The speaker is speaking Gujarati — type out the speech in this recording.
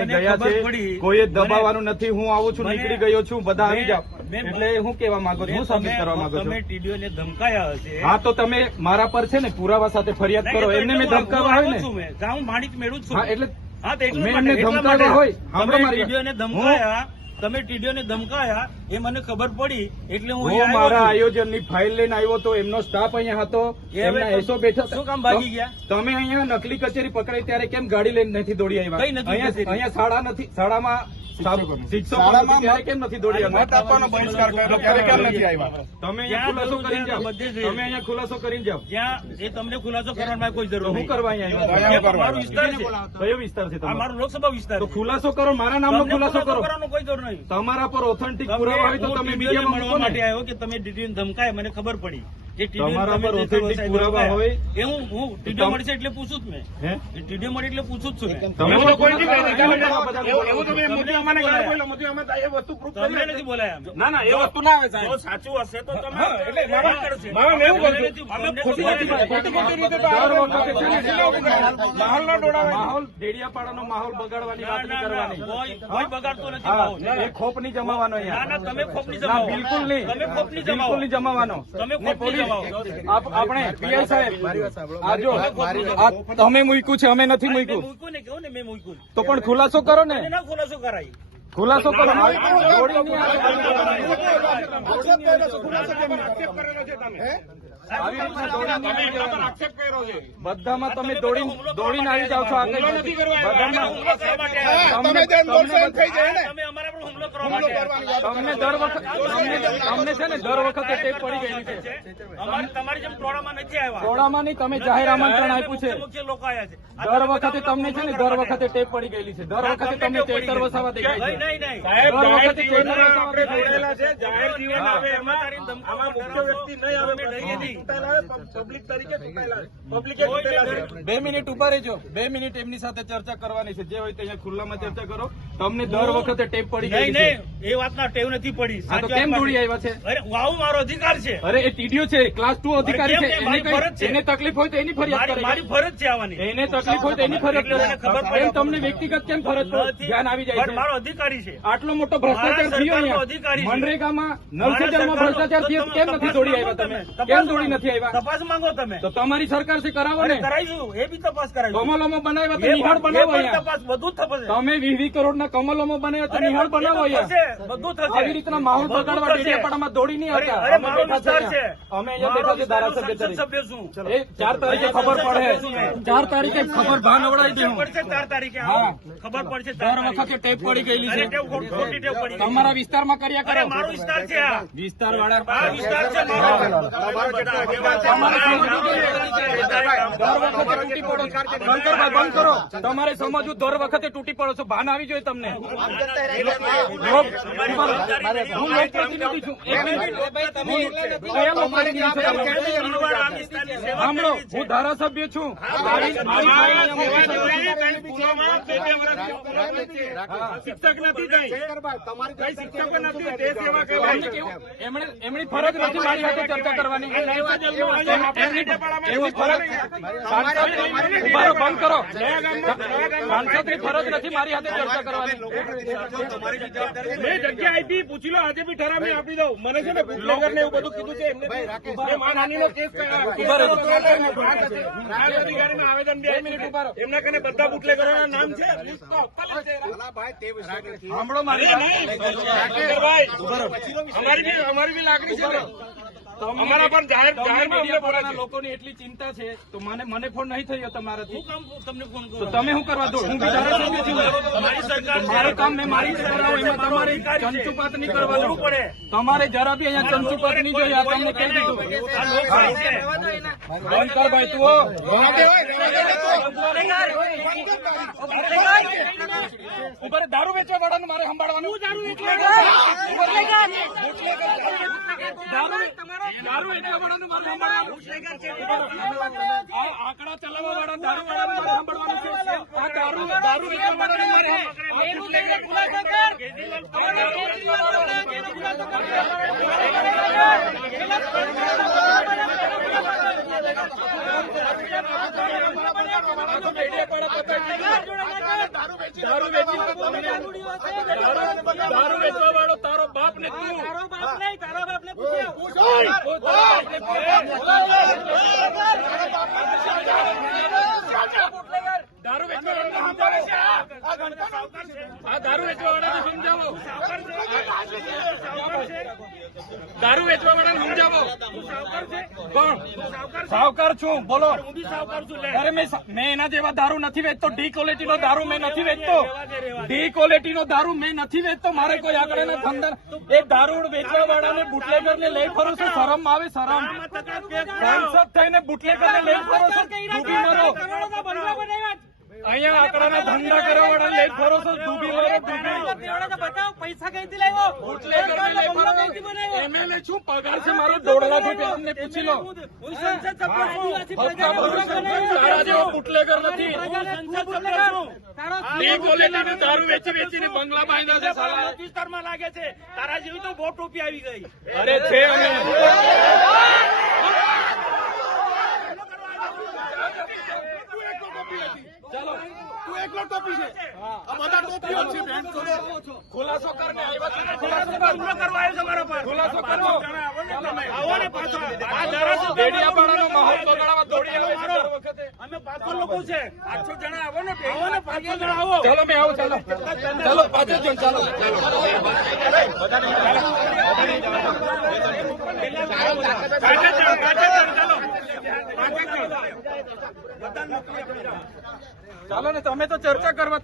લઈને ગયા છે, કોઈ દબાવવાનું નથી. હું આવું છું, નીકળી ગયો છું, બધા આવી જાઓ. એટલે હું કેવા માંગો છો, હું સાબિત કરવા માંગો છો? તમે ટીડીઓને ધમકાયા હશે. હા, તો તમે મારા પર છે ને પુરાવા સાથે ફરિયાદ કરો. એમને મેં ધમકાવા હોય ને, હું માણિક મેળવું છું. હા, એટલે હા, તો મેં એમને ધમકાવા હોય. તમે ટીડીઓને ધમકાયા, તમે ટીડીઓને ધમકાયા એ મને ખબર પડી, એટલે હું મારા આયોજનની ફાઇલ લઈને આવ્યો તો એમનો સ્ટાફ અહીંયા હતો, એમના એસો બેઠા. શું કામ ભાગી ગયા? તમે અહીંયા નકલી કચેરી પકડાઈ ત્યારે કેમ ગાડી લઈને નથી દોડી આવ્યા? કઈ નથી. અહીંયા શાળા નથી, શાળામાં શિક્ષકો ત્યારે કેમ નથી દોડી આવ્યા? કેમ નથી આવ્યા? તમે અહીંયા ખુલાસો કરીને જાઓ. તમે અહીંયા ખુલાસો કરીને જાઓ. જ્યાં એ તમને ખુલાસો કરવાની કોઈ જરૂર હું કરવા અહીંયા આવ્યા? મારો વિસ્તાર છે. કયો વિસ્તાર છે? મારો લોકસભા વિસ્તાર. તો ખુલાસો કરો, મારા નામનો ખુલાસો કરો. કોઈ જરૂર નહીં. તમારા પર ઓથેન્ટિક પુરાવા હોય તો તમે મીડિયામાં મળવા માટે આવ્યો કે તમે ટીડીઓને ધમકાય, મને ખબર પડી. તમારા પર ઓથેન્ટિક પુરાવા હોય એ હું ટીડીઓ મળશે એટલે પૂછું જ મેં. ટીડીઓ મળે એટલે પૂછું જ છું. તમે તમને નથી બોલાયા. ના ના, એ વસ્તુ ના આવે સાહેબ. સાચું હશે તો તમે માહોલ ડેડિયાપાડાનો માહોલ બગાડવાની વાત નહીં કરવાની. કોઈ બગાડતો નથી. એ ખોપ નહીં જમાવાનો ના ના, તમે ખોપ નહીં ના, જમાવો. બિલકુલ નહીં. તમે ખોપ નહીં બિલકુલ જમાવો. નહીં જમાવાનો. તમે ખોપ નહીં જમાવો. આપણે પીએલ સાહેબ આ જો આ તમે મૂક્યું છે, અમે નથી મૂક્યું. મૂક્યું ને કેવું ને મેં મૂક્યું. તો પણ ખુલાસો કરો ને, ના ખુલાસો કરાય. ખુલાસો કરો. બધામાં તમે દોડીને આવી જાવ છો. તમે અમારા પર હુમલો કરવા માટે તમને દર વખતે તમને છે ને દર વખતે ટેપ પડી ગયેલી છે. તમારી જેમ ટોળામાં નથી આવ્યા. ટોળામાં નહીં, તમે જાહેર આમંત્રણ આપ્યું છે. મુખ્ય લોકો આવ્યા છે. દર વખતે તમને છે ને દર વખતે ટેપ પડી ગયેલી છે. દર વખતે તમને ટેટર વસાવા દેખાય છે. નહીં નહીં. સાહેબ, દર જાહેર વખતે જીવનમાં ટેટર આપણે વસાવા દેખાય જોડેલા છે. જાહેર જીવન આવે એમાં આમાં મુખ્ય વ્યક્તિ નહીં આવે. પબ્લિક તરીકે પબ્લિકે તૂટેલા છે. 2 મિનિટ ઉભા રહેજો. 2 મિનિટ એમની સાથે ચર્ચા કરવાની છે. જે હોય તે અહીંયા ખુલ્લામાં ચર્ચા કરો. તમને દર વખતે ટેપ પડી નહીં ગઈ છે. નહીં, એ વાતના ટેવ નથી પડી. હા, તો કેમ દોડી આવ્યા છે? અરે આવું મારો અધિકાર છે. અરે એ ટીડીઓ છે, ક્લાસ 2 અધિકારી છે. મારી ફરજ છે. એને તકલીફ હોય તો એની ફરિયાદ કરે. મારી ફરજ છે આવવાની. એને તકલીફ હોય તો એની ફરિયાદ કરે. ખબર પડે. એમ તમને વ્યક્તિગત કેમ ફરજ પર ધ્યાન આવી જાય પણ છે? મારો અધિકારી છે. આટલો મોટો ભ્રષ્ટાચાર થયો અહીંયા અધિકારી છે. મનરેગામાં નલ સે જલમાં ભ્રષ્ટાચાર થયો, કેમ નથી દોડી આવ્યા તમે? કેમ દોડી નથી આવ્યા? તપાસ માંગો તમે. તો તમારી સરકાર છે, કરાવો ને. કરાવીશું, એ બી તપાસ કરાવીશું. કમલોમાં બનાવ્યા તો એ નિહાળ પણ બનાવો અહીંયા. તપાસ બધું જ થશે. તમે 20 કરોડના કમલોમાં બનાવ્યા તો નિહાળ બનાવો અહીંયા. બધું થશે. આવી રીતના માહોલ બગાડવા ડેડિયાપાડામાં દોડી નહીં આવતા. અરે મારો વિસ્તાર છે. અમે અહીંયા બેઠા છે ધારાસભ્ય તરીકે. સભ્ય છું. એ 4 તારીખે ખબર પડે. 4 તારીખે ખબર ભાન અવડાવી દે. પડશે 4 તારીખે. હા. ખબર પડશે. દર વખતે ટેપ પડી ગયેલી છે. ખોટી ટેવ પડી ગઈ. તમારા વિસ્તારમાં કર્યા અરે કરો. મારો વિસ્તાર છે આ. વિસ્તાર વાળા આ વિસ્તાર છે મારો. બંધ કરો. તમારે સમજવું, દર વખતે તૂટી પડો છો. ભાન આવી જોઈએ તમને. હું લોકપ્રતિનિધિ છું. કયા લોકપ્રતિનિધિ છો તમે? સાંભળો, હું ધારાસભ્ય છું. શિક્ષક નથી કઈ શિક્ષક નથી તે સેવા કરવાની. એમની ફરજ નથી મારી સાથે ચર્ચા કરવાની. એમની ફરજ ઉભારો, બંધ કરો. સાંસદની ફરજ નથી મારી સાથે ચર્ચા કરવાની. મેં જગ્યા આપી, પૂછી લો. આજે બી ઠરાવ મેં આપી દઉં. મને છે ને બુટલેગર ને એવું બધું કીધું છે એમને. માનહાનિનો કેસ અધિકારીમાં આવેદન બે મિનિટ ઉભા રહો. એમના કને બધા બુટલેગરોના નામ છે. સાંભળો મારી અમારી બી લાગણી છે. અમારા પર જાહેર લોકોની એટલી ચિંતા છે તો મને ફોન નહીં થયો તમારાથી. તમને ફોન તો તમે શું કરવા દો? હું બી ધારાસભ્ય છું. મારી સરકાર મારું કામ મેં મારી રીતે કરાવું. એમાં તમારે ચંચુપાત નહીં કરવાનું પડે. તમારે જરા બી અહીંયા ચંચુપાત નહીં જોઈએ. આ તમને કહી દીધું. બંધ કર ભાઈ તું. ઉપર દારૂ વેચવા વાળાનું મારે સંભાળવાનું. દારૂ વેચવા વાળાનું મારે સંભાળવાનું. આંકડા ચલાવવા વાળા દારૂ વાળાનું મારે સંભાળવાનું છે. આ દારૂ વેચવા વાળાનું મારે દારૂ વેચવા વાળો તારો બાપ ને તું તારો બાપ નહીં, તારા બાપને પૂછ્યો. દારૂ વેચવા વાળાને સમજાવો. આ દારૂ વેચવા વાળાને સમજાવો. દારૂ વેચવા વાળાને સમજાવો. કોણ સાવકાર છું? બોલો. અરે મેં એના જેવા દારૂ નથી વેચતો. ડી ક્વોલિટી નો દારૂ મેં નથી વેચતો. ડી ક્વોલિટી નો દારૂ મેં નથી વેચતો. મારે કોઈ આગળ ધંધા એ દારૂ વેચવા વાળાને બુટલેગર ને લઈ ફરો છો? શરમ આવે? શરમ? સાંસદ થઈને બુટલેગર ને લઈ ફરો છો? ડૂબી મરો. અહીંયા આંકડાના ધંધા કરવા વાળા લઈ ફરો છો? ડૂબી મરો. બતાવો પૈસા કઈથી લાવ્યો? બુટલેગર ને લઈ ફરો. MLA છું, પગાર છે મારો 1.5 લાખ રૂપિયા. અમને પૂછી લો. હું સંસદ સભ્ય છું. તારા જેવો બુટલેગર નથી. ડી ક્વોલિટીનો દારૂ વેચીને બંગલા બાંધ્યા છે સાલા. વિસ્તારમાં લાગે છે. તારા જેવી તો બહુ ટોપી આવી ગઈ. અરે છે અમે. ચાલો તું એકલો ટોપી છે. આ બધા ટોપીઓ છે. બેન ખુલાસો કરને આવ્યા છે. ખુલાસો કરવા આવ્યો છે મારા પર. ખુલાસો કરો. આવો ને પાછા. આ ધારાસભ્ય ડેડિયાપાડાનો માહોલ બગાડવા દોડી આવે છે દર વખતે. અમે 500 લોકો છે. 800 જણા આવો ને. આવો ને 500 જણા આવો. ચાલો મેં આવું. ચાલો ચાલો 5 જણ. ચાલો ચાલો ને તમે તો ચર્ચા કરવા